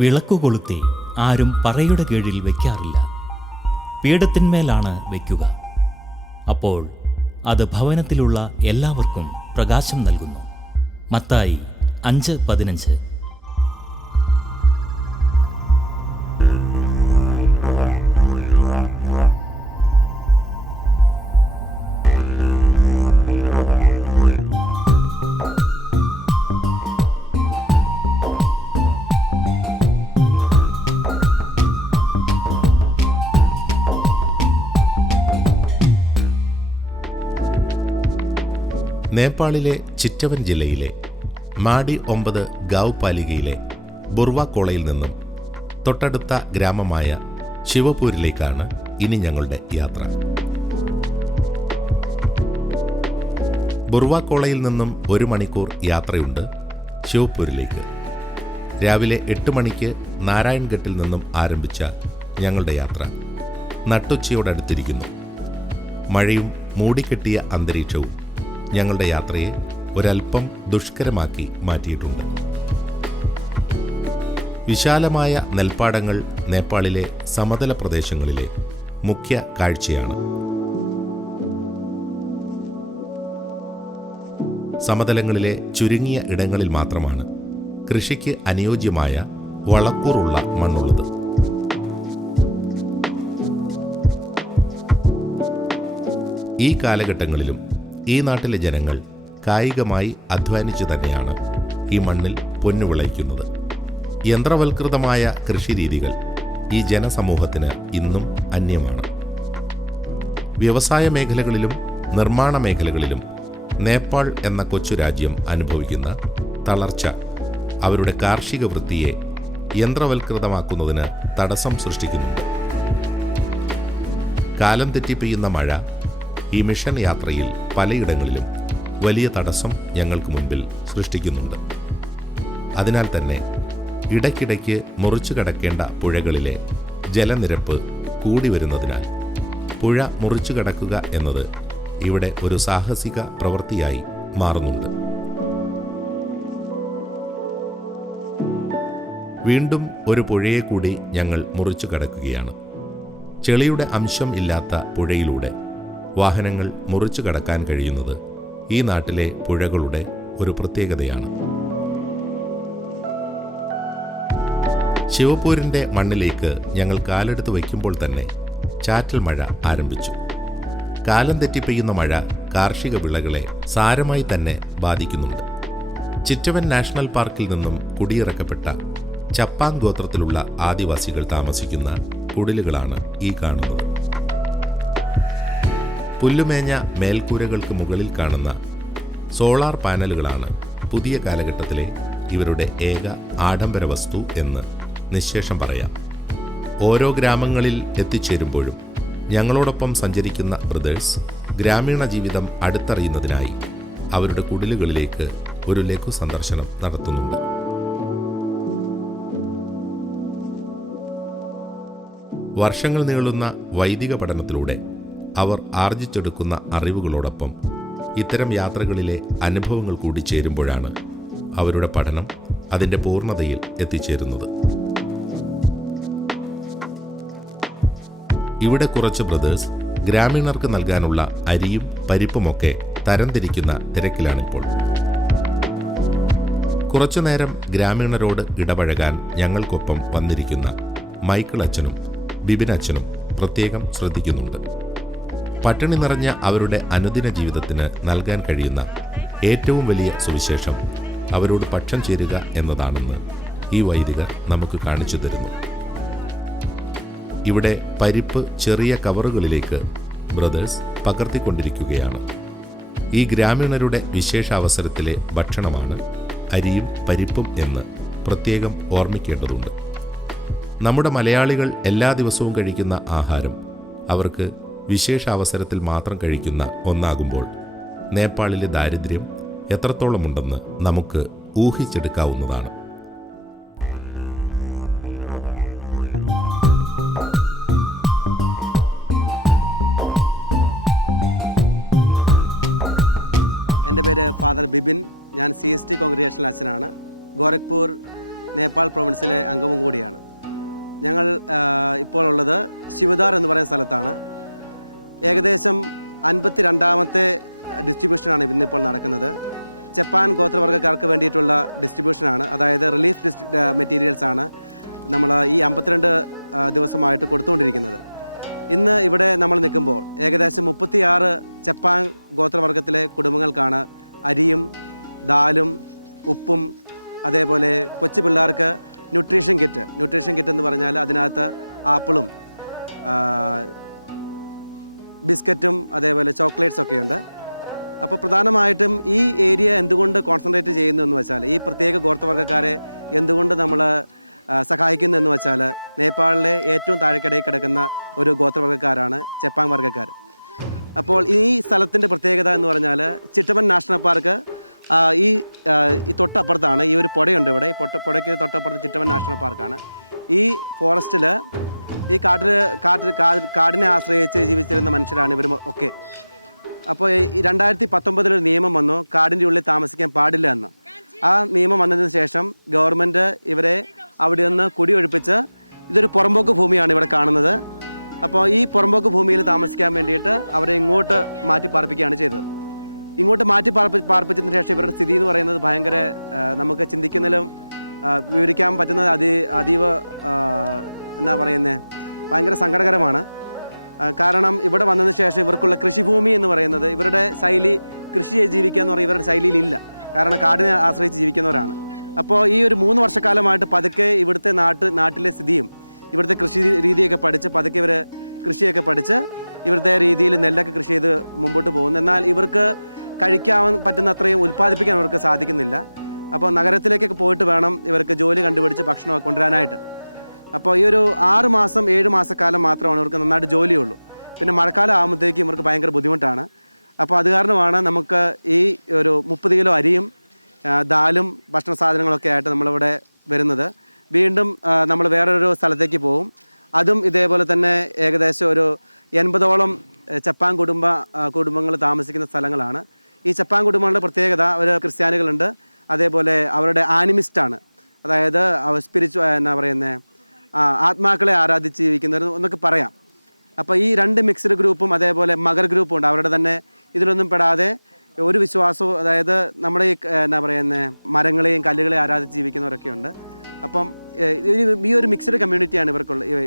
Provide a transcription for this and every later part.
വിളക്കുകൊളുത്തി ആരും പറയുടെ കീഴിൽ വയ്ക്കാറില്ല, പീഠത്തിന്മേലാണ് വയ്ക്കുക. അപ്പോൾ അത് ഭവനത്തിലുള്ള എല്ലാവർക്കും പ്രകാശം നൽകുന്നു. മത്തായി 5:15. നേപ്പാളിലെ ചിറ്റവൻ ജില്ലയിലെ മാഡി 9 ഗാവ് പാലികയിലെ ബുർവാക്കോളയിൽ നിന്നും തൊട്ടടുത്ത ഗ്രാമമായ ശിവപൂരിലേക്കാണ് ഇനി ഞങ്ങളുടെ യാത്ര. ബുർവാക്കോളയിൽ നിന്നും 1 മണിക്കൂർ യാത്രയുണ്ട് ശിവപൂരിലേക്ക്. രാവിലെ 8 മണിക്ക് നാരായൺഘട്ടിൽ നിന്നും ആരംഭിച്ച ഞങ്ങളുടെ യാത്ര നട്ടുച്ചയോടടുത്തിരിക്കുന്നു. മഴയും മൂടിക്കെട്ടിയ അന്തരീക്ഷവും ഞങ്ങളുടെ യാത്രയെ ഒരൽപ്പം ദുഷ്കരമാക്കി മാറ്റിയിട്ടുണ്ട്. വിശാലമായ നെൽപ്പാടങ്ങൾ നേപ്പാളിലെ സമതല പ്രദേശങ്ങളിലെ മുഖ്യ കാഴ്ചയാണ്. സമതലങ്ങളിലെ ചുരുങ്ങിയ ഇടങ്ങളിൽ മാത്രമാണ് കൃഷിക്ക് അനുയോജ്യമായ വളക്കൂറുള്ള മണ്ണുള്ളത്. ഈ കാലഘട്ടങ്ങളിലും ഈ നാട്ടിലെ ജനങ്ങൾ കായികമായി അധ്വാനിച്ചു തന്നെയാണ് ഈ മണ്ണിൽ പൊന്നു വിളയിക്കുന്നത്. യന്ത്രവൽകൃതമായ കൃഷിരീതികൾ ഈ ജനസമൂഹത്തിന് ഇന്നും അന്യമാണ്. വ്യവസായ മേഖലകളിലും നിർമ്മാണ മേഖലകളിലും നേപ്പാൾ എന്ന കൊച്ചു രാജ്യം അനുഭവിക്കുന്ന തളർച്ച അവരുടെ കാർഷിക വൃത്തിയെ യന്ത്രവൽകൃതമാക്കുന്നതിന് തടസ്സം സൃഷ്ടിക്കുന്നുണ്ട്. കാലം തെറ്റി പെയ്യുന്ന മഴ ഈ മിഷൻ യാത്രയിൽ പലയിടങ്ങളിലും വലിയ തടസ്സം ഞങ്ങൾക്ക് മുൻപിൽ സൃഷ്ടിക്കുന്നുണ്ട്. അതിനാൽ തന്നെ ഇടയ്ക്കിടയ്ക്ക് മുറിച്ചു കടക്കേണ്ട പുഴകളിലെ ജലനിരപ്പ് കൂടി വരുന്നതിനാൽ പുഴ മുറിച്ചു കടക്കുക എന്നത് ഇവിടെ ഒരു സാഹസിക പ്രവൃത്തിയായി മാറുന്നുണ്ട്. വീണ്ടും ഒരു പുഴയെ കൂടി ഞങ്ങൾ മുറിച്ചു കടക്കുകയാണ്. ചെളിയുടെ അംശം ഇല്ലാത്ത പുഴയിലൂടെ വാഹനങ്ങൾ മുറിച്ചു കടക്കാൻ കഴിയുന്നത് ഈ നാട്ടിലെ പുഴകളുടെ ഒരു പ്രത്യേകതയാണ്. ശിവപൂരിൻ്റെ മണ്ണിലേക്ക് ഞങ്ങൾ കാലെടുത്ത് വയ്ക്കുമ്പോൾ തന്നെ ചാറ്റൽ മഴ ആരംഭിച്ചു. കാലം തെറ്റിപ്പെയ്യുന്ന മഴ കാർഷിക വിളകളെ സാരമായി തന്നെ ബാധിക്കുന്നുണ്ട്. ചിറ്റവൻ നാഷണൽ പാർക്കിൽ നിന്നും കുടിയിറക്കപ്പെട്ട ചപ്പാങ് ഗോത്രത്തിലുള്ള ആദിവാസികൾ താമസിക്കുന്ന കുടിലുകളാണ് ഈ കാണുന്നത്. പുല്ലുമേഞ്ഞ മേൽക്കൂരകൾക്ക് മുകളിൽ കാണുന്ന സോളാർ പാനലുകളാണ് പുതിയ കാലഘട്ടത്തിലെ ഇവരുടെ ഏക ആഡംബര വസ്തു എന്ന് നിശ്ശേഷം പറയാം. ഓരോ ഗ്രാമങ്ങളിൽ എത്തിച്ചേരുമ്പോഴും ഞങ്ങളോടൊപ്പം സഞ്ചരിക്കുന്ന ബ്രദേഴ്സ് ഗ്രാമീണ ജീവിതം അടുത്തറിയുന്നതിനായി അവരുടെ കുടിലുകളിലേക്ക് ഒരു ലഘു സന്ദർശനം നടത്തുന്നുണ്ട്. വർഷങ്ങൾ നീളുന്ന വൈദിക പഠനത്തിലൂടെ അവർ ആർജിച്ചെടുക്കുന്ന അറിവുകളോടൊപ്പം ഇത്തരം യാത്രകളിലെ അനുഭവങ്ങൾ കൂടി ചേരുമ്പോഴാണ് അവരുടെ പഠനം അതിൻ്റെ പൂർണ്ണതയിൽ എത്തിച്ചേരുന്നത്. ഇവിടെ കുറച്ച് ബ്രദേഴ്സ് ഗ്രാമീണർക്ക് നൽകാനുള്ള അരിയും പരിപ്പുമൊക്കെ തരംതിരിക്കുന്ന തിരക്കിലാണിപ്പോൾ. കുറച്ചുനേരം ഗ്രാമീണരോട് ഇടപഴകാൻ ഞങ്ങൾക്കൊപ്പം വന്നിരിക്കുന്ന മൈക്കിൾ അച്ഛനും ബിബിൻ അച്ഛനും പ്രത്യേകം ശ്രദ്ധിക്കുന്നുണ്ട്. പട്ടിണി നിറഞ്ഞ അവരുടെ അനുദിന ജീവിതത്തിന് നൽകാൻ കഴിയുന്ന ഏറ്റവും വലിയ സുവിശേഷം അവരോട് പക്ഷം ചേരുക എന്നതാണെന്ന് ഈ വൈദികർ നമുക്ക് കാണിച്ചു തരുന്നു. ഇവിടെ പരിപ്പ് ചെറിയ കവറുകളിലേക്ക് ബ്രദേഴ്സ് പകർത്തിക്കൊണ്ടിരിക്കുകയാണ്. ഈ ഗ്രാമീണരുടെ വിശേഷാവസരത്തിലെ ഭക്ഷണമാണ് അരിയും പരിപ്പും എന്ന് പ്രത്യേകം ഓർമ്മിക്കേണ്ടതുണ്ട്. നമ്മുടെ മലയാളികൾ എല്ലാ ദിവസവും കഴിക്കുന്ന ആഹാരം അവർക്ക് വിശേഷാവസരത്തിൽ മാത്രം കഴിക്കുന്ന ഒന്നാകുമ്പോൾ നേപ്പാളിലെ ദാരിദ്ര്യം എത്രത്തോളമുണ്ടെന്ന് നമുക്ക് ഊഹിച്ചെടുക്കാവുന്നതാണ്. എൻ്റെ പേര് ഫാദർ ബിബിൻ. ഞാൻ CST കോൺഗ്രിഗേഷണൽ അച്ഛനാണ്. ഗോരഖ്പൂർ നേപ്പാൾ പ്രൊവിൻസിലെ അംഗവും കൂടിയാണ്. ഞങ്ങൾ ഇപ്പോൾ ഉള്ളത് ശിവദാർ എന്ന് പറയുന്ന സ്ഥലത്താണ്. ഏകദേശം 52ാമത്തെ ഡിസ്ട്രിബ്യൂഷനാണ് ഇന്നിപ്പോൾ നടക്കുന്നത്. ജപ്പാൻ ഗോത്രവർഗ്ഗക്കാർക്ക് വേണ്ടിയിട്ടുള്ള ഡിസ്ട്രിബ്യൂഷനാണ്. അതായത് റിലീഫ് മെറ്റീരിയൽസ് ആണ് നമ്മൾ ഈ 52 ദിവസമായിട്ട് കൊടുത്തുകൊണ്ടിരിക്കുന്നത്. ഇന്ന് ഇവിടെ നമ്മൾ നിൽക്കുമ്പോൾ ഏകദേശം 36 ജപ്പാൻ ഗോത്രവർഗ്ഗത്തിലെ കുടുംബങ്ങൾക്കാണ് അരിയും ദാലും ഉപ്പും അതേപോലെ കൊച്ചു പിള്ളേർക്ക് ന്യൂട്രീഷൻ കിറ്റ് എന്ന് പറഞ്ഞാൽ അതിനകത്ത് ആപ്പിളും ബിസ്ക്കറ്റും അതേപോലെ ചോക്ലേറ്റ്സ് ഒക്കെയുണ്ട്. അപ്പോൾ പ്രധാനമായിട്ടും ഈ ഏരിയ എന്തുകൊണ്ട് കോൺസെൻട്രേറ്റ് ചെയ്യുന്നു എന്ന് വെച്ചാൽ, ഈ പ്രത്യേക ഗോത്രവർഗ്ഗക്കാരെ എന്തുകൊണ്ട് നമ്മൾ സഹായിക്കുന്നു എന്ന് വെച്ചാൽ, നേപ്പാളിലെ ഏറ്റവും താഴെക്കിടയിൽ കിടക്കുന്ന ഒരു ഗോത്രവർഗ്ഗക്കാരാണ് ജപ്പാൻ വർഗ്ഗക്കാർ. അപ്പോൾ ഈ സ്ഥലത്തിൻ്റെ പ്രത്യേകത എന്ന് പറഞ്ഞാൽ ചിറ്റവൻ നാഷണൽ പാർക്ക് ഈ തൊട്ടപ്പുറത്താണ്. ഈ ഒരു പുഴയുണ്ട് ഇവിടെ. ഈ പുഴയ്ക്ക് തൊട്ടപ്പുറത്ത് ചിറ്റവൻ നാഷണൽ പാർക്കാണ്. ഈ ഫോറസ്റ്റിൽ ഈ കാടിനെ ആശ്രയിച്ച് ജീവിച്ചിരുന്ന മനുഷ്യരാണ് ഇവർ ഒക്കെ. അപ്പോൾ 2019 ഒരു നിയമം വന്നു, കാടിൻ്റെ ഉള്ളിൽ താമസിക്കാൻ പാടില്ല എന്ന്. ആ നിയമം വന്നതിന് ശേഷം ഗവൺമെൻറ് ഇവരെ അവിടെ നിന്ന് കുടിയൊഴിപ്പിച്ച്, ഇതൊരു പുറമ്പോക്ക് ഭൂമിയാണ് ഇവിടെ കാണുന്നത്. അപ്പോൾ ഈ പുറമ്പോക്ക് ഭൂമിയിൽ താമസിക്കാൻ വേണ്ടിയിട്ട് അവരെ ഇങ്ങോട്ട് മാറ്റി പാർപ്പിക്കുകയാണ് ചെയ്തത്. ഇങ്ങോട്ട് മാറ്റി പാർപ്പിച്ചതിന് ശേഷം ഇവരുടെ സ്ഥിതി എന്ന് പറയുന്നത് ഭയങ്കര, നമുക്ക് ചിന്തിക്കുന്നതിലും വിവരിക്കാൻ പറ്റുന്നത് അതീവ എന്താ പറയുന്നത്, ഭയങ്കര സങ്കടകരമാണ്. കാരണം ഇവിടെ വന്നതിന് ശേഷം ഇവർക്കുള്ള കൃഷിഭൂമി എന്ന് പറയുന്നത്, ഇവരുടെ ശൈലി കൃഷി ജീവിക്കുക എന്ന് പറയുന്നത് ഇവരുടെ ശൈലിയിലില്ല. കാരണം കാടിനെ ആശ്രയിച്ച് ജീവിക്കുന്നവരാണ്. അപ്പോൾ ഈ ഒരു 3 വർഷക്കാലമായിട്ട് പതുക്കെ ഇവിടുത്തെ നാട്ടിലെ സ്ഥിതിയും ഇവിടുത്തെ കൃഷി രീതിയൊക്കെ പഠിച്ച് പതുക്കെ ഇവർ കൃഷിയൊക്കെ പഠിച്ച് ഇവിടുത്തെ രീതിയിൽ നെല്ലൊക്കെ കൃഷി ചെയ്ത് മുമ്പോട്ട് പോകുന്നു. എന്നാൽ ഇവർക്ക് കഴിക്കാൻ പറ്റുന്ന അത്രയും ഉൽപ്പാദിപ്പിക്കാൻ അവർക്ക് സാധിക്കുന്നില്ല. അപ്പോൾ നഗരത്തിലേക്കൊക്കെ പോയിട്ട് വേണം ഇവർക്ക് ജോലി കണ്ടുപിടിച്ച് ഭക്ഷണമൊക്കെ കൊണ്ടുവരാനായിട്ട്. അപ്പോൾ ഈ ഒരു 6 മാസം 7 മാസക്കാലം മാത്രമാണ് ഇവർക്ക് നന്നായിട്ട് ജോലിയുള്ളൂ. പിന്നെ മഴക്കാലം ആകുമ്പോഴത്തേക്കും ഇവർക്ക് ഭയങ്കര ബുദ്ധിമുട്ടാണ്. അപ്പോൾ അത് കാരണമാണ് നമുക്ക് ഈ ഒരു 30 കിലോ അരിയും ദാലും ഭക്ഷണ സാധനങ്ങളൊക്കെ ആയിട്ട് നമ്മളിവിടെ വരുന്നത്. വീണ്ടും നമ്മൾ വേറൊരു സ്ഥലത്തേക്ക് പോകും. അതും ഇതേപോലെ തന്നെ ഏകദേശം ഒരു 80ഓളം ജപ്പാൻ കുടുംബങ്ങൾ താമസിക്കുന്ന സ്ഥലങ്ങളാണ്. ഈ ജപ്പാൻ കുടുംബങ്ങളുടെ പ്രത്യേകത, ഒരു ക്രിസ്ത്യാനികളുണ്ട്, അതേപോലെ അവരുടെ ആനിമിസ്റ്റാണ്. അതായത് എന്നാ പറയുന്നത്, ആത്മാക്കളെ ആരാധിച്ച് ജീവിക്കുന്നവർ എന്നൊക്കെ പറയാം. അപ്പോൾ ഈ 2 മിക്സ്ഡ് ഗ്രൂപ്പും അതേപോലെ മഗർ ഗ്രൂപ്പും ഉണ്ട്. അവരുടെ തന്നെ ഇതിലൊന്നും പെടാതെ ഒരു വിശ്വാസവും, അതായത് നമ്മുടെ ഈ എന്നാ പറയുന്നത് മരങ്ങളെയും കല്ലുകളെയും ആരാധിച്ച് ജീവിക്കുന്നവരൊക്കെ ഉണ്ട്. അപ്പം ഈ ഒരു മിക്സ്ഡ് കമ്മ്യൂണിറ്റിയാണ്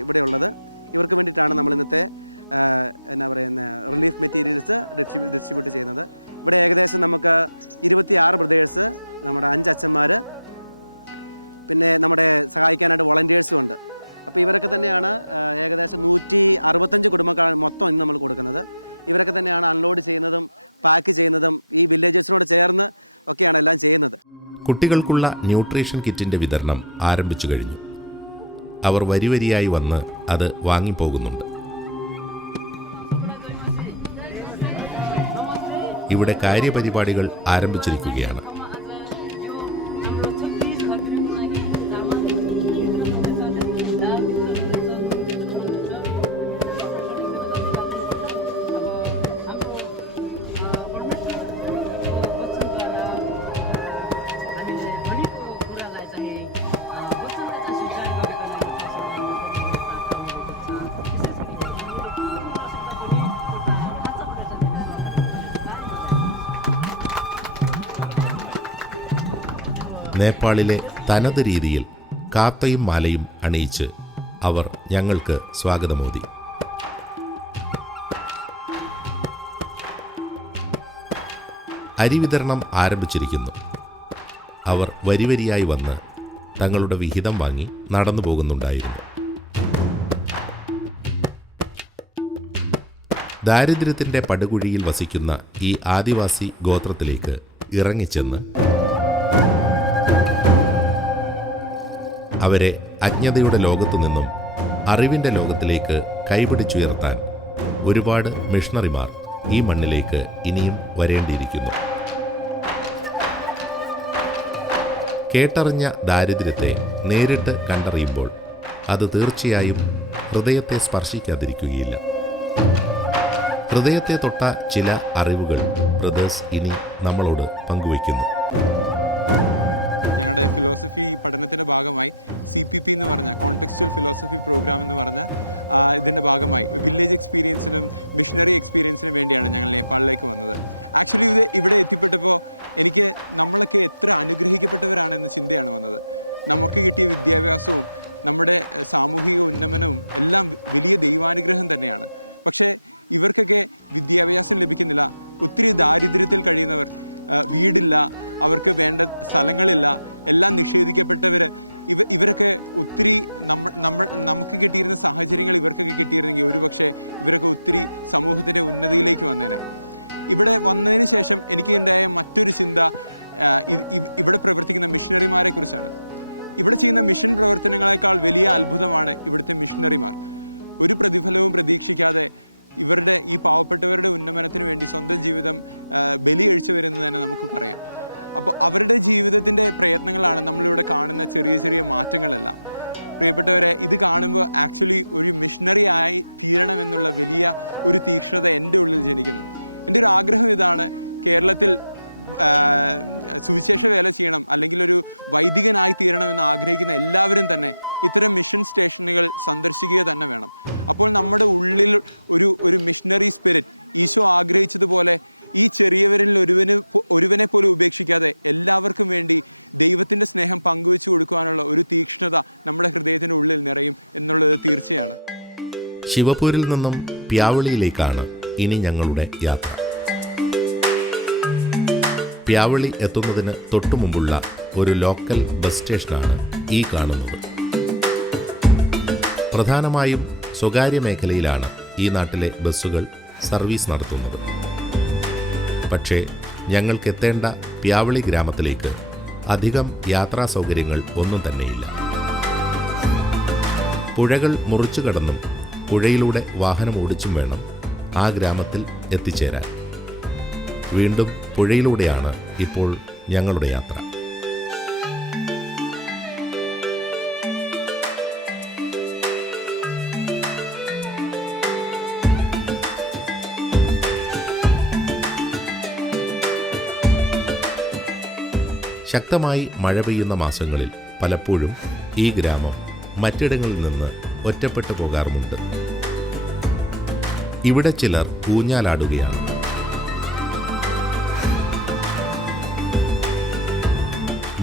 ഇവിടെ ഉള്ളത്. ഇവർക്ക് വേണ്ടിയിട്ടാണ് നമ്മൾ ഇന്നത്തെ എന്നാ പറയുന്നത് റിലീഫ് മെറ്റീരിയൽസ് ഡിസ്ട്രിബ്യൂട്ട് ചെയ്യുന്നത്. ഇവിടെ ഏകദേശം നമുക്ക് 26 ബ്രദേഴ്സ്, നമ്മുടെ 5 അച്ഛന്മാർ, പിന്നെ നമ്മുടെ സഹായിക്കാനായിട്ട് വോളണ്ടിയേഴ്സും ഉണ്ട്. അപ്പോൾ ഇവരൊക്കെ തന്നെയാണ് ഏകദേശം 165 കുടുംബക്കാർ മൊത്തം ഇന്ന് നമ്മൾ കൊടുക്കുന്നത്. ഇവരൊക്കെ തന്നെയാണ് അൺലോഡ് ചെയ്യുന്നതും പാക്ക് ചെയ്യുന്നതും ഈ വില്ലേജസിനോട് ചേർന്ന് ഒക്കെയാണ് എല്ലാം ചെയ്യുന്നത്. കുട്ടികൾക്കുള്ള ന്യൂട്രീഷൻ കിറ്റിൻ്റെ വിതരണം ആരംഭിച്ചു കഴിഞ്ഞു. അവർ വരിവരിയായി വന്ന് അത് വാങ്ങിപ്പോകുന്നുണ്ട്. ഇവിടെ കാര്യപരിപാടികൾ ആരംഭിച്ചിരിക്കുകയാണ്. നേപ്പാളിലെ തനത് രീതിയിൽ കാത്തയും മാലയും അണിയിച്ച് അവർ ഞങ്ങൾക്ക് സ്വാഗതമോദി. അരി വിതരണം ആരംഭിച്ചിരിക്കുന്നു. അവർ വരിവരിയായി വന്ന് തങ്ങളുടെ വിഹിതം വാങ്ങി നടന്നു പോകുന്നുണ്ടായിരുന്നു. ദാരിദ്ര്യത്തിൻ്റെ പടുകുഴിയിൽ വസിക്കുന്ന ഈ ആദിവാസി ഗോത്രത്തിലേക്ക് ഇറങ്ങിച്ചെന്ന് അവരെ അജ്ഞതയുടെ ലോകത്തു നിന്നും അറിവിൻ്റെ ലോകത്തിലേക്ക് കൈപിടിച്ചുയർത്താൻ ഒരുപാട് മിഷണറിമാർ ഈ മണ്ണിലേക്ക് ഇനിയും വരേണ്ടിയിരിക്കുന്നു. കേട്ടറിഞ്ഞ ദാരിദ്ര്യത്തെ നേരിട്ട് കണ്ടറിയുമ്പോൾ അത് തീർച്ചയായും ഹൃദയത്തെ സ്പർശിക്കാതിരിക്കുകയില്ല. ഹൃദയത്തെ തൊട്ട ചില അറിവുകൾ ബ്രദേഴ്സ് ഇനി നമ്മളോട് പങ്കുവയ്ക്കുന്നു. ഞങ്ങളുടെ ഞങ്ങളുടെ ഫിലോസഫി പഠനത്തിൻ്റെ ഭാഗമായി CPP എന്ന് പറഞ്ഞ കോണ്ടെക്സ്ച്വൽ ഫിലോസഫി പ്രോഗ്രാം എന്ന് പറഞ്ഞ ഇതിൻ്റെ ഭാഗമായി വില്ലേജ് എക്സ്പീരിയൻസിനും മിഷണറി എക്സ്പീരിയൻസിനും വേണ്ടിയാണ് ഞങ്ങൾ നേപ്പാളിലേക്ക് വന്നത്. ആക്ച്വലി ഇവിടെ എത്തിപ്പെട്ടപ്പോൾ എനിക്ക് നമ്മളൊക്കെ എത്ര അനുഗ്രഹിക്കപ്പെട്ടവരാണെന്ന ചിന്തയാണ് വന്നത്. നമുക്ക് കിട്ടിയ വിദ്യാഭ്യാസവും നമ്മുടെ സാമൂഹിക ഉന്നമനവും എല്ലാം വലിയ ദൈവാനുഗ്രഹം തന്നെയാണ്. പക്ഷേ ഇവർക്കൊക്കെ വിദ്യാഭ്യാസം ലഭിക്കുന്നില്ല. ഒത്തിരി ദാരിദ്ര്യത്തിൽ കഴിയുന്നവർ, വീടില്ല, അവർക്ക് വേണ്ട സ്ഥലങ്ങളില്ല, എല്ലാം നിഷേധിക്കപ്പെട്ടവർ, ഇവരൊക്കെ ഒത്തിരി നമുക്ക് കിട്ടിയിരുന്ന സാഹചര്യങ്ങൾ ഇവർക്കൊക്കെ കിട്ടിയിരുന്നെങ്കിൽ ഒരുപക്ഷെ ഇവരൊക്കെ ഒത്തിരി സമൂഹത്തിൻ്റെ ഉന്നതിയിലേക്ക് വന്നേനെ. ഇവിടെ വന്നതിന് ശേഷം എനിക്ക് ഉണ്ടായ മറ്റൊരു ചിന്ത ഇവിടെ പ്രവർത്തിക്കുന്ന മിഷണറിമാരെ കുറിച്ചാണ്. ഇവിടെ ചെയ്യുന്ന മിഷൻ പ്രവർത്തനങ്ങളെക്കാൾ വലിയ അത്ഭുതമാണ് ഇവിടുത്തെ മിഷണറിമാർ. ഒരു പ്രതിഫലവും പ്രതീക്ഷിക്കാതെ ഇവരുടെ ഈ പാവപ്പെട്ടവരുടെ ഉന്നമനത്തിന് വേണ്ടി സ്വന്തം ജീവിതം ബലിയഴിച്ചു വരുന്നത് തന്നെ നമുക്ക് പറയാം. അപ്പോൾ അവരുടെ ജീവിതത്തിൻ്റെ പ്രയത്നങ്ങളാണ് നമ്മളിവിടെ കാണുന്ന ചെറിയ ചെറിയ മാറ്റങ്ങളെല്ലാം. പ്രിയപ്പെട്ടവരെ, ഇത് കാണുമ്പോൾ ആക്ച്വലി ഒരു മിഷണറി ആയി തീരണമെന്നുള്ള വലിയ ഒരു തീക്ഷ്ണത എൻ്റെ ഉള്ളിൽ ജനിക്കുന്നു. എൻ്റെ ഒരു ആഗ്രഹം ഇതാണ്, കേരളത്തിൽ സുവിശേഷ വേല ചെയ്യണം, അല്ലെങ്കിൽ ഒരു വൈദികനായി തീരണമെന്ന് ആഗ്രഹിക്കുന്ന എല്ലാവരും തന്നെ ഇത്തരം മിഷൻ സ്റ്റേഷനുകൾ സന്ദർശിക്കുക തന്നെ വേണം. അപ്പോൾ നമ്മുടെ ഉള്ളിൽ ഒരു മിഷണറി സ്പിരിറ്റ് ഈശോ ആഗ്രഹിച്ചതുപോലെ ഈ ചെറിയവരിൽ ഒരുവനെ പോലും ഉപേക്ഷിക്കാതെ എല്ലാവർക്കും വേണ്ടി ദൈവത്തിൻ്റെ സ്നേഹം പങ്കുവെച്ചു കൊടുക്കുവാനുള്ള ഒരു തീക്ഷ്ണത നമ്മുടെ ഹൃദയത്തിൻ്റെ ഉള്ളിൽ നിറയും എന്നുള്ളത് തീർച്ചയാണ്. ശിവപൂരിൽ നിന്നും പ്യാവളിയിലേക്കാണ് ഇനി ഞങ്ങളുടെ യാത്ര. പ്യാവളി എത്തുന്നതിന് തൊട്ടു മുമ്പുള്ള ഒരു ലോക്കൽ ബസ് സ്റ്റേഷനാണ് ഈ കാണുന്നത്. പ്രധാനമായും സ്വകാര്യ മേഖലയിലാണ് ഈ നാട്ടിലെ ബസ്സുകൾ സർവീസ് നടത്തുന്നത്. പക്ഷേ ഞങ്ങൾക്ക് എത്തേണ്ട പ്യാവളി ഗ്രാമത്തിലേക്ക് അധികം യാത്രാ സൗകര്യങ്ങൾ ഒന്നും തന്നെയില്ല. പുഴകൾ മുറിച്ചു കടന്നും പുഴയിലൂടെ വാഹനം ഓടിച്ചും വേണം ആ ഗ്രാമത്തിൽ എത്തിച്ചേരാൻ. വീണ്ടും പുഴയിലൂടെയാണ് ഇപ്പോൾ ഞങ്ങളുടെ യാത്ര. ശക്തമായി മഴ പെയ്യുന്ന മാസങ്ങളിൽ പലപ്പോഴും ഈ ഗ്രാമം മറ്റിടങ്ങളിൽ നിന്ന് ഒറ്റപ്പെട്ടു പോകാറുമുണ്ട്. ഇവിടെ ചിലർ ഊഞ്ഞാലാടുകയാണ്.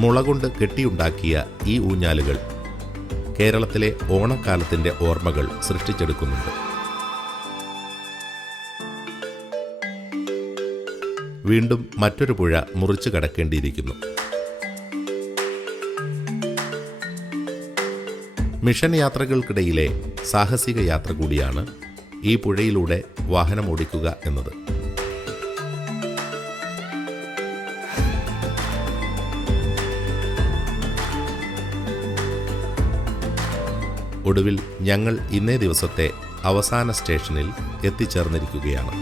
മുള കൊണ്ട് കെട്ടിയുണ്ടാക്കിയ ഈ ഊഞ്ഞാലുകൾ കേരളത്തിലെ ഓണക്കാലത്തിൻ്റെ ഓർമ്മകൾ സൃഷ്ടിച്ചെടുക്കുന്നുണ്ട്. വീണ്ടും മറ്റൊരു പുഴ മുറിച്ചു കടക്കേണ്ടിയിരിക്കുന്നു. മിഷൻ യാത്രകൾക്കിടയിലെ സാഹസിക യാത്ര കൂടിയാണ് ഈ പുഴയിലൂടെ വാഹനം ഓടിക്കുക എന്നത്. ഒടുവിൽ ഞങ്ങൾ ഇന്നേ ദിവസത്തെ അവസാന സ്റ്റേഷനിൽ എത്തിച്ചേർന്നിരിക്കുകയാണ്.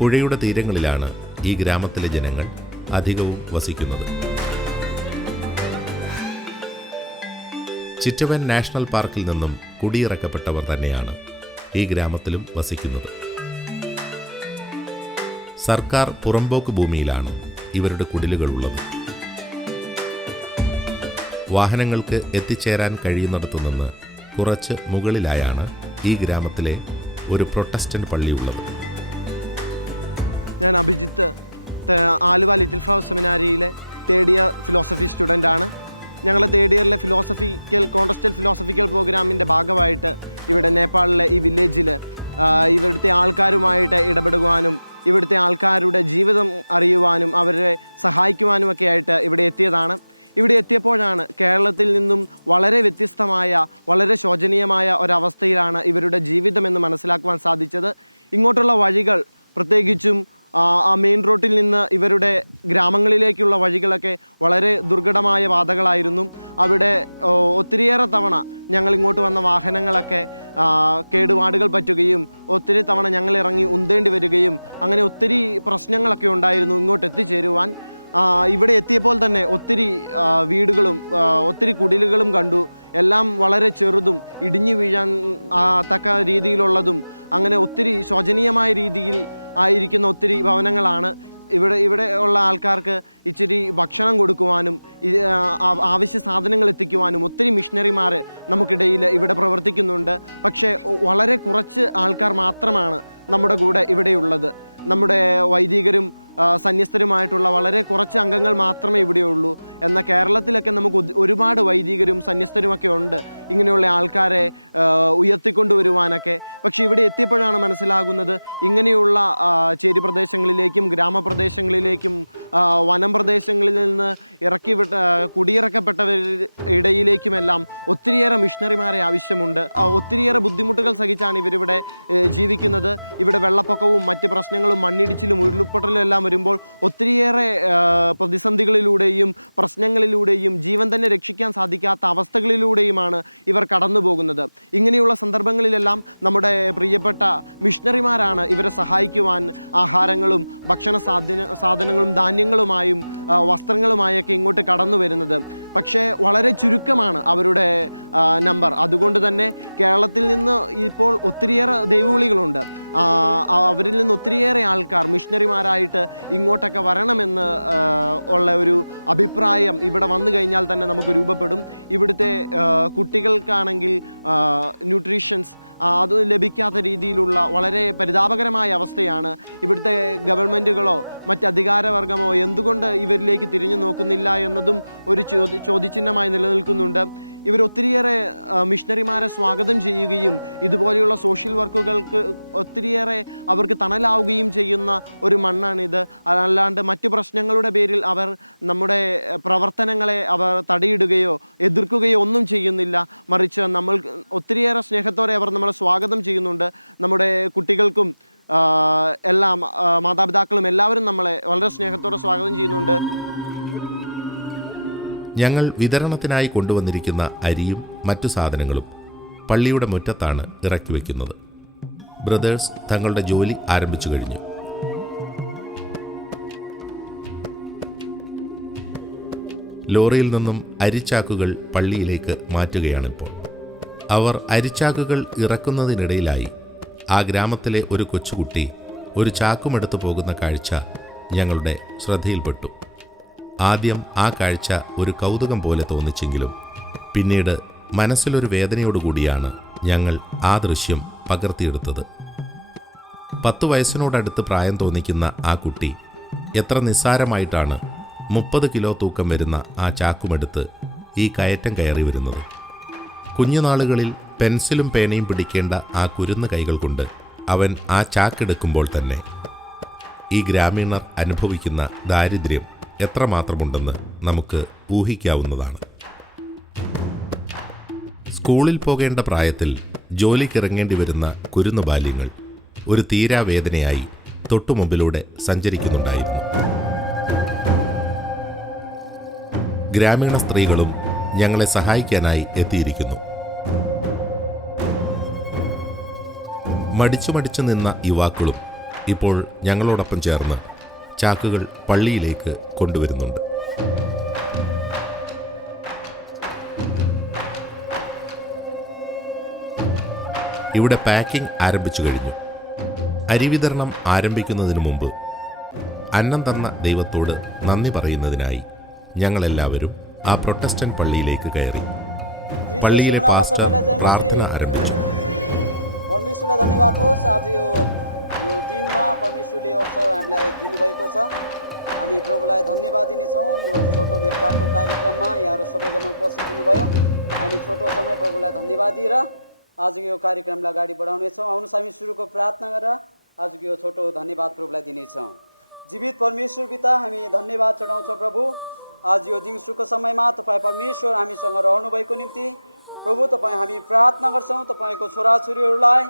പുഴയുടെ തീരങ്ങളിലാണ് ഈ ഗ്രാമത്തിലെ ജനങ്ങൾ അധികവും വസിക്കുന്നത്. ചിറ്റവൻ നാഷണൽ പാർക്കിൽ നിന്നും കുടിയിറക്കപ്പെട്ടവർ തന്നെയാണ് ഈ ഗ്രാമത്തിലും വസിക്കുന്നത്. സർക്കാർ പുറമ്പോക്ക് ഭൂമിയിലാണ് ഇവരുടെ കുടിലുകളുള്ളത്. വാഹനങ്ങൾക്ക് എത്തിച്ചേരാൻ കഴിയുന്നിടത്തു നിന്ന് കുറച്ച് മുകളിലായാണ് ഈ ഗ്രാമത്തിലെ ഒരു പ്രൊട്ടസ്റ്റന്റ് പള്ളിയുള്ളത്. ഞാൻ അഭിജിത്ത്, ആലുവ ലിറ്റിൽ ഫ്ലവർ സെമിനാരിയിലെ തേർഡ് ഇയർ ഫിലോസഫി സ്റ്റുഡൻ്റാണ്. ഞങ്ങൾ തേർഡ് ഇയറിലെ കോണ്ടസ്റ്റൽ ഫിലോസഫിക്കൽ പ്രോഗ്രാമിൻ്റെ ഭാഗമായിട്ട് ഇവിടെ നേപ്പാളിലെ ഈ വില്ലേജിൽ ഇവിടുത്തെ ആൾക്കാരുമായിട്ട് ഇടപെടുവാനും ഇവിടുത്തെ ആൾക്കാരുടെ ജീവിതം അറിയുവാനും അവരെ സഹായിക്കുവാനുമൊക്കെ ആയിട്ട് ഇവിടെ എത്തിയതാണ്. ഇവിടെ എത്തിയപ്പോഴാണ് കേരളത്തിൽ നിന്നും വളരെ വ്യത്യസ്തമായ, വളരെ ശോചനീയമായ ഒരവസ്ഥയിലാണ് ഇവരുടെ ജീവിതമെന്ന് മനസ്സിലാക്കുവാൻ സാധിച്ചത്. ഇങ്ങോട്ടുള്ള വഴികൾ, പ്രത്യേകിച്ചും ആ മെയിൻ റോഡിൽ നിന്ന് ഇവരുടെ ഗ്രാമങ്ങളിലേക്കുള്ള വഴികളൊക്കെ വളരെ ദുർഘടമായ പാതകളായിരുന്നു. അവിടെ ഒത്തിരിയേറെ തവണ ഞങ്ങൾ ഇങ്ങോട്ട് വന്ന വാഹനങ്ങളൊക്കെ കേടുപാടുകൾ പറ്റുകയും ഒത്തിരി തവണ ഞങ്ങൾ ഇറങ്ങി ഉന്തേണ്ടി വരികയും അങ്ങനെ ഒത്തിരി പ്രശ്നങ്ങളൊക്കെ ഉണ്ടായിരുന്നു ഇങ്ങോട്ട് എത്തിച്ചേരുവാൻ. ഇവിടെ എത്തിയപ്പോൾ തന്നെ ഒത്തിരി വീടുകളും ഒത്തിരി കുടിലുകളും കണ്ടു. എല്ലാം വളരെ ചെറുതും ഇടിഞ്ഞു വീഴാൻ തക്ക രീതിയിലുള്ളതും അങ്ങനെ ഒത്തിരി ശോചനീയമായ രീതിയിൽ ആയിരിക്കുന്ന ഒത്തിരി ഭവനങ്ങളാണ്. ഇവിടെ ഉള്ള ആൾക്കാർക്ക് ഇച്ചിരി ഭക്ഷണം കൊടുക്കുവാനും ആവശ്യ സാധനങ്ങൾ എത്തിക്കുവാനും ഒത്തിരി മിഷണറിമാർ നമുക്കിടയിൽ ഇവിടെ പ്രവർത്തിക്കുന്നുണ്ട്. പക്ഷേ വളരെ കുറച്ച് ആൾക്കാർ മാത്രമാണ് നമ്മുടെ കൂടെ ഇവിടെയുള്ളത്. നമ്മുടെ വൈദികരും സന്യസ്തരുമായിട്ടുള്ള വളരെ കുറച്ച് അംഗങ്ങൾ മാത്രമേ ഇവിടെയുള്ളൂ. എന്നാൽ കേരളത്തിലൊക്കെ നമുക്ക് ഒരുപാട് വൈദികരും സന്യസ്തരുമൊക്കെ ഉണ്ട് ഇങ്ങനെയുള്ള ആൾക്കാരെ ഉയർത്തിക്കൊണ്ടുവരുവാനൊക്കെ. പക്ഷേ ഇവിടെ എത്തിയപ്പോഴാണ് മനസ്സിലാകുന്നത് ഇങ്ങനെയുള്ള ചേരി പ്രദേശങ്ങളിലേക്കും ഗ്രാമപ്രദേശങ്ങളിലേക്കും വനം പ്രദേശങ്ങളിൽ നിന്ന് കുടിയിറക്കപ്പെട്ടവരുടെ ഇടയിലേക്കുമെല്ലാം ഒത്തിരിയേറെ മിഷണറിമാരെ ആവശ്യമുണ്ട്. ഒത്തിരിയേറെ ബുദ്ധിമുട്ടുകൾ സഹിച്ചാണ് ഇവരിവിടെ ജീവിക്കുന്നത്. ഇവിടെ വെള്ളപ്പൊക്കവും മറ്റ് പ്രശ്നങ്ങളും മണ്ണിടിച്ചിലും ഉരുൾപൊട്ടലും എല്ലാം വരുമ്പോൾ ഒത്തിരിയേറെ പ്രതിസന്ധികളിലൂടെയും പ്രശ്നങ്ങളിലൂടെയും ജീവൻ തന്നെ രക്ഷിക്കാൻ സാധിക്കാത്ത അവസ്ഥകളിലൂടെയുമാണ് ഇവർ കടന്നു പോകുന്നത്. ഇങ്ങനെയുള്ള സന്ദർഭങ്ങളിലെല്ലാം നമ്മുടെ പ്രിയപ്പെട്ട മിഷണറിമാരാണ് ഇവരെ സഹായിക്കുവാൻ ആഹാരങ്ങളും ഭക്ഷണ സാധനങ്ങളും ധാന്യങ്ങളുമായും വസ്ത്രങ്ങളുമായൊക്കെ ഇങ്ങോട്ട് കടന്നു വരുന്നത്. പക്ഷേ വളരെ ചുരുക്കമാണ് അവരുടെ നമ്പർ. അതുകൊണ്ട് തന്നെ കേരളത്തിൽ നിന്ന് ഇപ്പോൾ ഒത്തിരിയേറെ ദൈവവിളികളുണ്ട്. അവരിൽ നിന്ന് ഒത്തിരിയേറെ ആൾക്കാർ മിഷണറിമാരായിട്ട് ഇങ്ങോട്ടൊക്കെ വരണമെന്ന് ഉള്ള ഒരു അഭിപ്രായം ഇവിടെ വന്നു കഴിഞ്ഞാൽ തന്നെ നമുക്ക് രൂപപ്പെടും. ഇവിടുത്തെ കുട്ടികൾക്കാണെങ്കിൽ ന്യൂട്രീഷൻസ് അത് ലഭിക്കാത്ത രീതിയിലുള്ള വളരെ പരിതാപകരമായ അവസ്ഥയാണ്. ഇവിടുത്തെ ഗവൺമെൻറ്റുകളോ മറ്റ് അധികാരവർഗമോ എന്തുകൊണ്ട് ഇവരിലേക്ക് തിരിഞ്ഞു നോക്കുന്നില്ല എന്നതും ഒരു ചോദ്യചിഹ്നമായി നിലനിൽക്കുന്നുണ്ട്. ഇവർ ഒത്തിരിയേറെ മിഷണറിമാരെ സ്വാഗതം ചെയ്യുകയും ഇതുപോലെയുള്ള സോഷ്യൽ വർക്കുകൾക്ക് ഒത്തിരിയേറെ അവർക്ക് തണലാവുകയും ചെയ്യുന്ന ഒരു മണ്ണാണിത്. അല്ലാണ്ട് മറ്റു പ്രശ്നങ്ങളുടെ പേരിൽ അവർ നമ്മുടെ പ്രവർത്തനങ്ങളെ അവർ തടയിടുകയോ എതിർക്കുകയോ ഒന്നും ചെയ്യുന്നില്ല. മറിച്ച് നമ്മൾ ഒത്തിരിയേറെ സ്നേഹത്തോടെ അവർ നമ്മളെ സ്വാഗതം ചെയ്യുന്നുണ്ട്. നമ്മുടെ കുട്ടികൾക്കും എല്ലാം മാതാപിതാക്കളും എല്ലാവരും നമ്മളെ വളരെ സ്നേഹത്തോടെ സ്വാഗതം ചെയ്യുന്നുണ്ട്. ഞങ്ങൾ വിതരണത്തിനായി കൊണ്ടുവന്നിരിക്കുന്ന അരിയും മറ്റു സാധനങ്ങളും പള്ളിയുടെ മുറ്റത്താണ് ഇറക്കി വയ്ക്കുന്നത്. ബ്രദേഴ്സ് തങ്ങളുടെ ജോലി ആരംഭിച്ചു കഴിഞ്ഞു. ലോറിയിൽ നിന്നും അരിച്ചാക്കുകൾ പള്ളിയിലേക്ക് മാറ്റുകയാണിപ്പോൾ. അവർ അരിച്ചാക്കുകൾ ഇറക്കുന്നതിനിടയിലായി ആ ഗ്രാമത്തിലെ ഒരു കൊച്ചുകുട്ടി ഒരു ചാക്കുമെടുത്തു പോകുന്ന കാഴ്ച ഞങ്ങളുടെ ശ്രദ്ധയിൽപ്പെട്ടു. ആദ്യം ആ കാഴ്ച ഒരു കൗതുകം പോലെ തോന്നിച്ചെങ്കിലും പിന്നീട് മനസ്സിലൊരു വേദനയോടുകൂടിയാണ് ഞങ്ങൾ ആ ദൃശ്യം പകർത്തിയെടുത്തത്. 10 വയസ്സിനോടടുത്ത് പ്രായം തോന്നിക്കുന്ന ആ കുട്ടി എത്ര നിസ്സാരമായിട്ടാണ് 30 കിലോ തൂക്കം വരുന്ന ആ ചാക്കുമെടുത്ത് ഈ കയറ്റം കയറി വരുന്നത്. കുഞ്ഞുനാളുകളിൽ പെൻസിലും പേനയും പിടിക്കേണ്ട ആ കുരുന്ന് കൈകൾ കൊണ്ട് അവൻ ആ ചാക്കെടുക്കുമ്പോൾ തന്നെ ഈ ഗ്രാമീണർ അനുഭവിക്കുന്ന ദാരിദ്ര്യം എത്രമാത്രമുണ്ടെന്ന് നമുക്ക് ഊഹിക്കാവുന്നതാണ്. സ്കൂളിൽ പോകേണ്ട പ്രായത്തിൽ ജോലിക്കിറങ്ങേണ്ടി വരുന്ന കുരുന്നു ബാല്യങ്ങൾ ഒരു തീരാവേദനയായി തൊട്ടുമുമ്പിലൂടെ സഞ്ചരിക്കുന്നുണ്ടായിരുന്നു. ഗ്രാമീണ സ്ത്രീകളും ഞങ്ങളെ സഹായിക്കാനായി എത്തിയിരിക്കുന്നു. മടിച്ചു നിന്ന യുവാക്കളും ഇപ്പോൾ ഞങ്ങളോടൊപ്പം ചേർന്ന് ചാക്കുകൾ പള്ളിയിലേക്ക് കൊണ്ടുവരുന്നുണ്ട്. ഇവിടെ പാക്കിംഗ് ആരംഭിച്ചു കഴിഞ്ഞു. അരി വിതരണം ആരംഭിക്കുന്നതിന് മുമ്പ് അന്നം തന്ന ദൈവത്തോട് നന്ദി പറയുന്നതിനായി ഞങ്ങളെല്ലാവരും ആ പ്രൊട്ടസ്റ്റന്റ് പള്ളിയിലേക്ക് കയറി. പള്ളിയിലെ പാസ്റ്റർ പ്രാർത്ഥന ആരംഭിച്ചു. परमेश्वरलाई धन्यवाद होस्। आज यो दिनमा परमेश्वरले अवसर हामीलाई दिनुभएको छ। हामी प्रभुलाई धन्यवाद दिनेछौँ। यो छोटो भेटघाटको कार्यक्रममा यहाँहरू सबैजना उपस्थित हुनुभयो। हामी छोटो समय प्रभुलाई धन्यवाद दिएर आजको यो कार्यक्रमलाई अगाडि बढाउनेछौँ। आउनुहोस् हामी सुरुको प्रार्थना गरेर आजको यो छोटो धन्यवाद प्रभुलाई दिनेछौँ। जीवित परमेश्वर पिता, हामी धन्यवाद चढाउँछौँ प्रभु। आज यो दिउँसोको समयमा तपाईँ परमेश्वर हामीसँग रहनुभएको निम्ति प्रभु तपाईँ हामी प्रार्थना गर्छौँ। तपाईँको छोराछोरीहरूलाई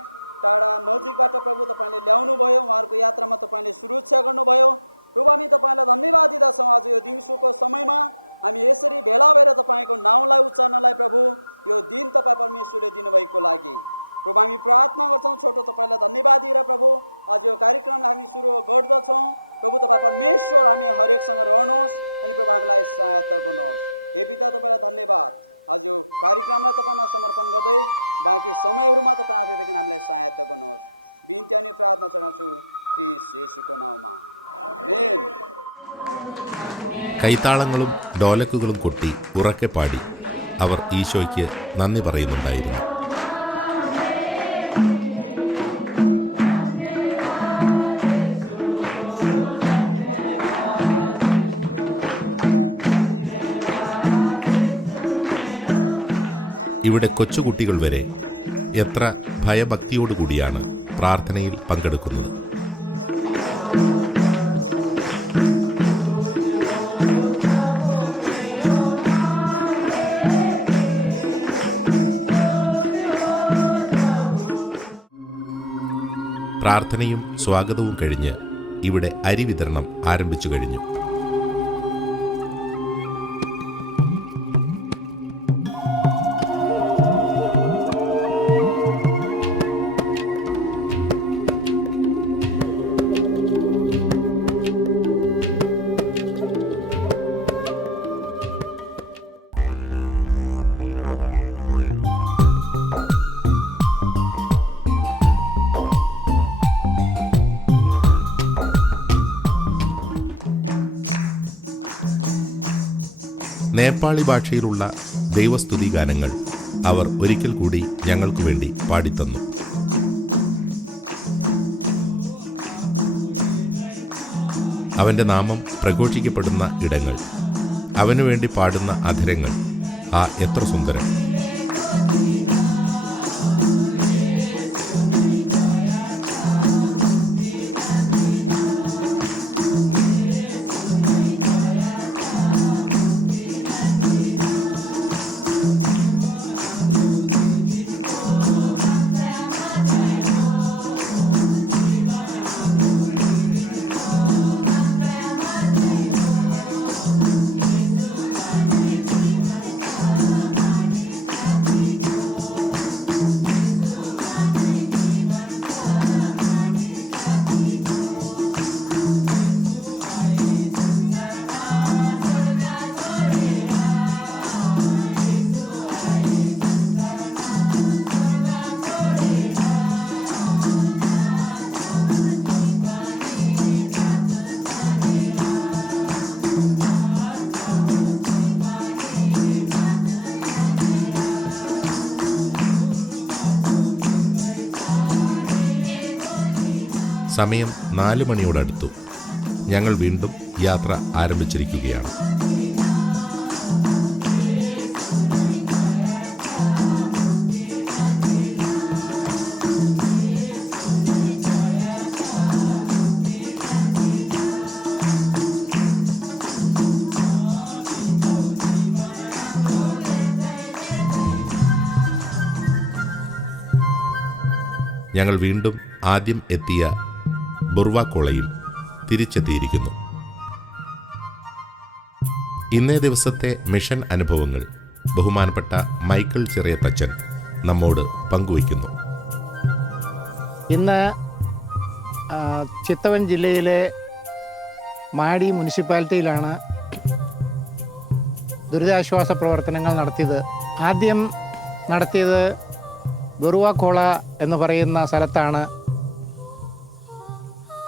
टाढा नजिकबाट प्रभु तपाईँले ल्याउनुभयो, उहाँहरूको यात्रामा तपाईँले सुरक्षा गर्नुभयो। प्रभु हामी तपाईँलाई धन्यवाद दिँदछौँ। आज यो दिउँसोको समयमा हामी यसरी भेला भएर तपाईँको नाउँलाई उच्चार्नलाई प्रभु यो दिन तपाईँ परमेश्वरले दिनुभएको लागि प्रभु हामी प्रार्थना गर्छौँ। छोटो तपाईँलाई धन्यवाद दिएर प्रभु आज यो कार्यक्रमलाई हामी सुरु गर्दछौँ। प्रभु तपाईँ परमेश्वर हामी हरेकसँग रहनुहोस् अनि प्रभु हामीलाई सहायता गर्नुहोस्। हे पिता तपाईँलाई धन्यवाद। आज यो कार्यक्रमलाई तपाईँमा समर्पण गर्दै बाँकी समयहरूमा तपाईँ आफैदेखि हामीलाई सहायता गर्नुहोस्। बिन्ती अनि प्रार्थना चढाउँछु ख्रीष्ट येशूको नाउँमा, Amen. കൈത്താളങ്ങളും ഡോലക്കുകളും കൊട്ടി ഉറക്കെ പാടി അവർ ഈശോയ്ക്ക് നന്ദി പറയുന്നുണ്ടായിരുന്നു. ഇവിടെ കൊച്ചുകുട്ടികൾ വരെ എത്ര ഭയഭക്തിയോടുകൂടിയാണ് പ്രാർത്ഥനയിൽ പങ്കെടുക്കുന്നത്. പ്രാർത്ഥനയും സ്വാഗതവും കഴിഞ്ഞ് ഇവിടെ അരി വിതരണം ആരംഭിച്ചു കഴിഞ്ഞു. നേപ്പാളി ഭാഷയിലുള്ള ദൈവസ്തുതി ഗാനങ്ങൾ അവർ ഒരിക്കൽ കൂടി ഞങ്ങൾക്കു വേണ്ടി പാടിത്തന്നു. അവൻ്റെ നാമം പ്രഘോഷിക്കപ്പെടുന്ന ഇടങ്ങൾ, അവനു വേണ്ടി പാടുന്ന അധരങ്ങൾ, ആ എത്ര സുന്ദരം! സമയം 4 മണിയോടടുത്തു. ഞങ്ങൾ വീണ്ടും യാത്ര ആരംഭിച്ചിരിക്കുകയാണ്. ഞങ്ങൾ വീണ്ടും ആദ്യം എത്തിയ ബുർവാക്കോളയിൽ തിരിച്ചെത്തിയിരിക്കുന്നു. ഇന്നേ ദിവസത്തെ മിഷൻ അനുഭവങ്ങൾ ബഹുമാനപ്പെട്ട മൈക്കിൾ ചെറിയത്തച്ചൻ നമ്മോട് പങ്കുവയ്ക്കുന്നു. ഇന്ന് ചിത്തവൻ ജില്ലയിലെ മാടി മുനിസിപ്പാലിറ്റിയിലാണ് ദുരിതാശ്വാസ പ്രവർത്തനങ്ങൾ നടത്തിയത്. ആദ്യം നടത്തിയത് ബുർവാക്കോള എന്ന് പറയുന്ന സ്ഥലത്താണ്.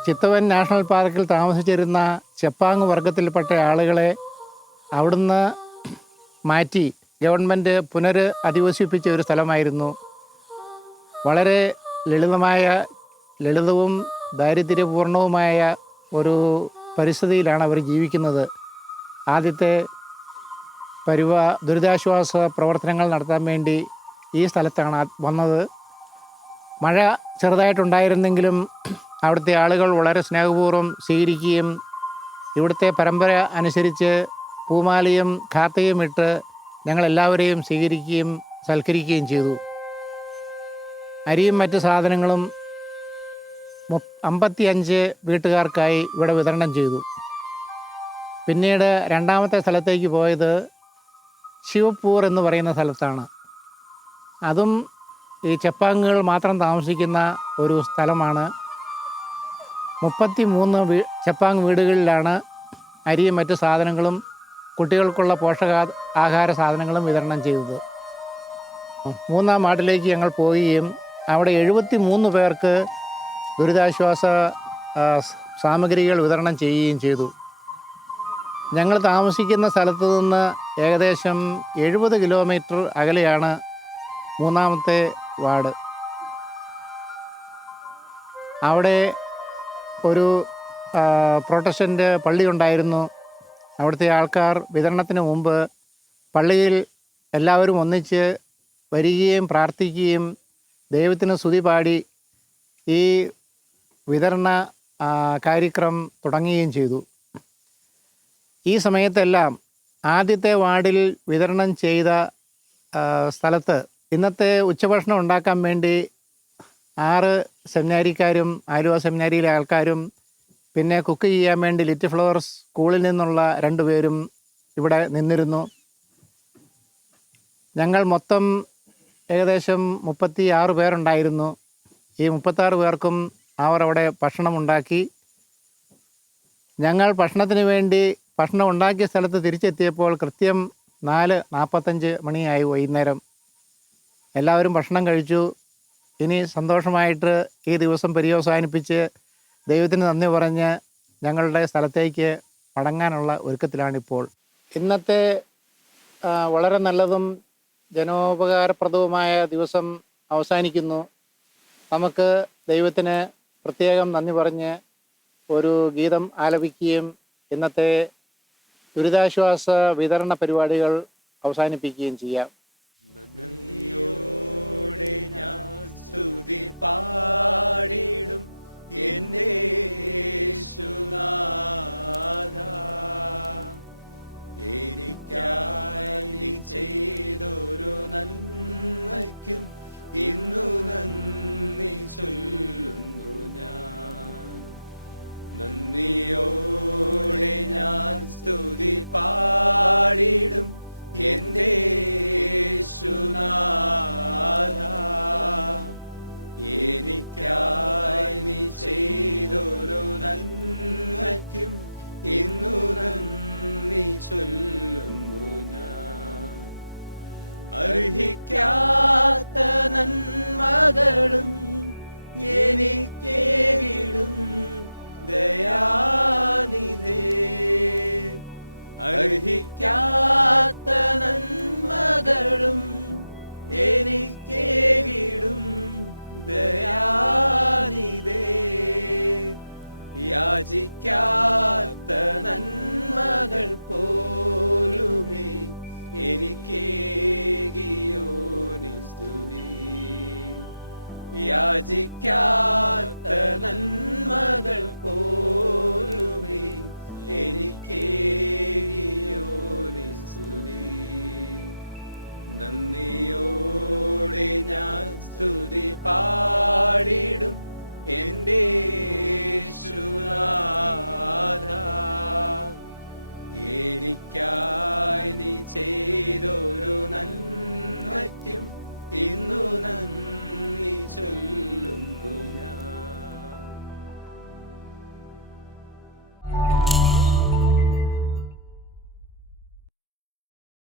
ചിത്തവൻ നാഷണൽ പാർക്കിൽ താമസിച്ചിരുന്ന ചെപ്പാങ് വർഗത്തിൽപ്പെട്ട ആളുകളെ അവിടുന്ന് മാറ്റി ഗവൺമെൻറ് അധിവസിപ്പിച്ച ഒരു സ്ഥലമായിരുന്നു. വളരെ ലളിതവും ദാരിദ്ര്യപൂർണവുമായ ഒരു പരിസ്ഥിതിയിലാണ് അവർ ജീവിക്കുന്നത്. ആദ്യത്തെ ദുരിതാശ്വാസ പ്രവർത്തനങ്ങൾ നടത്താൻ വേണ്ടി ഈ സ്ഥലത്താണ് വന്നത്. മഴ ചെറുതായിട്ടുണ്ടായിരുന്നെങ്കിലും അവിടുത്തെ ആളുകൾ വളരെ സ്നേഹപൂർവ്വം സ്വീകരിക്കുകയും ഇവിടുത്തെ പരമ്പര അനുസരിച്ച് പൂമാലയും ഖാത്തയും ഇട്ട് ഞങ്ങളെല്ലാവരെയും സ്വീകരിക്കുകയും സൽക്കരിക്കുകയും ചെയ്തു. അരിയും മറ്റ് സാധനങ്ങളും 55 വീട്ടുകാർക്കായി ഇവിടെ വിതരണം ചെയ്തു. പിന്നീട് രണ്ടാമത്തെ സ്ഥലത്തേക്ക് പോയത് ശിവപൂർ എന്ന് പറയുന്ന സ്ഥലത്താണ്. അതും ഈ ചെപ്പാങ്ങുകൾ മാത്രം താമസിക്കുന്ന ഒരു സ്ഥലമാണ്. 33 ചെപ്പാങ് വീടുകളിലാണ് അരിയും മറ്റു സാധനങ്ങളും കുട്ടികൾക്കുള്ള ആഹാര സാധനങ്ങളും വിതരണം ചെയ്തത്. മൂന്നാം വാർഡിലേക്ക് ഞങ്ങൾ പോവുകയും അവിടെ 73 പേർക്ക് ദുരിതാശ്വാസ സാമഗ്രികൾ വിതരണം ചെയ്യുകയും ചെയ്തു. ഞങ്ങൾ താമസിക്കുന്ന സ്ഥലത്ത് നിന്ന് ഏകദേശം 70 കിലോമീറ്റർ അകലെയാണ് 3-ാമത്തെ വാർഡ്. അവിടെ ഒരു പ്രൊട്ടസ്റ്റൻ്റ് പള്ളി ഉണ്ടായിരുന്നു. അവിടുത്തെ ആൾക്കാർ വിതരണത്തിന് മുമ്പ് പള്ളിയിൽ എല്ലാവരും ഒന്നിച്ച് വരികയും പ്രാർത്ഥിക്കുകയും ദൈവത്തിന് സ്തുതി പാടി ഈ വിതരണ കാര്യക്രമം തുടങ്ങുകയും ചെയ്തു. ഈ സമയത്തെല്ലാം ആദ്യത്തെ വാർഡിൽ വിതരണം ചെയ്ത സ്ഥലത്ത് ഇന്നത്തെ ഉച്ചഭക്ഷണം ഉണ്ടാക്കാൻ വേണ്ടി 6 സെമിനാരിക്കാരും ആലുവ സെമിനാരിയിലെ ആൾക്കാരും പിന്നെ കുക്ക് ചെയ്യാൻ വേണ്ടി ലിറ്റിൽ ഫ്ലവേഴ്സ് സ്കൂളിൽ നിന്നുള്ള 2 പേരും ഇവിടെ നിന്നിരുന്നു. ഞങ്ങൾ മൊത്തം ഏകദേശം 36 പേരുണ്ടായിരുന്നു. ഈ 36 പേർക്കും അവർ അവിടെ ഭക്ഷണമുണ്ടാക്കി. ഞങ്ങൾ ഭക്ഷണത്തിന് വേണ്ടി ഭക്ഷണം ഉണ്ടാക്കിയ സ്ഥലത്ത് തിരിച്ചെത്തിയപ്പോൾ കൃത്യം 4:45 മണിയായി വൈകുന്നേരം. എല്ലാവരും ഭക്ഷണം കഴിച്ചു. ഇനി സന്തോഷമായിട്ട് ഈ ദിവസം പര്യവസാനിപ്പിച്ച് ദൈവത്തിന് നന്ദി പറഞ്ഞ് ഞങ്ങളുടെ സ്ഥലത്തേക്ക് മടങ്ങാനുള്ള ഒരുക്കത്തിലാണിപ്പോൾ. ഇന്നത്തെ വളരെ നല്ലതും ജനോപകാരപ്രദവുമായ ദിവസം അവസാനിക്കുന്നു. നമുക്ക് ദൈവത്തിന് പ്രത്യേകം നന്ദി പറഞ്ഞ് ഒരു ഗീതം ആലപിക്കുകയും ഇന്നത്തെ ദുരിതാശ്വാസ വിതരണ പരിപാടികൾ അവസാനിപ്പിക്കുകയും ചെയ്യാം. നന്ദിയോടെ ഞാൻ സ്തുതി പാടിടും എന്റെ യേശുനാഥാ, എനിക്കായി നീ ചെയ്തൊരു നന്മയ്ക്കും ഇന്നു നന്ദി ചൊല്ലുന്നു ഞാൻ. നന്ദിയോടെ ഞാൻ സ്തുതി പാടിടും എന്റെ യേശുനാഥാ, എനിക്കായി നീ ചെയ്തൊരു നന്മയ്ക്കും ഇന്നു നന്ദി ചൊല്ലുന്നു ഞാൻ. അർഹിക്കാത്ത നന്മകളും എനിക്കേകിടും ദയാനിധേ, അർഹിക്കാത്ത നന്മകളും എനിക്കേകിടും ദയാനിധേ, യാചിക്കാത്ത നന്മകൾ പോലുമേ എനിക്കേകിയോനി സ്തുതി, യാചിക്കാത്ത നന്മകൾ പോലുമേ എനിക്കേകിയോനി സ്തുതി. നന്ദിയോടെ ഞാൻ സ്തുതി പാടിടും എന്റെ യേശുനാഥാ, എനിക്കായി നീ ചെയ്തൊരു നന്മയ്ക്കും ഇന്നു നന്ദി ചൊല്ലുന്നു ഞാൻ.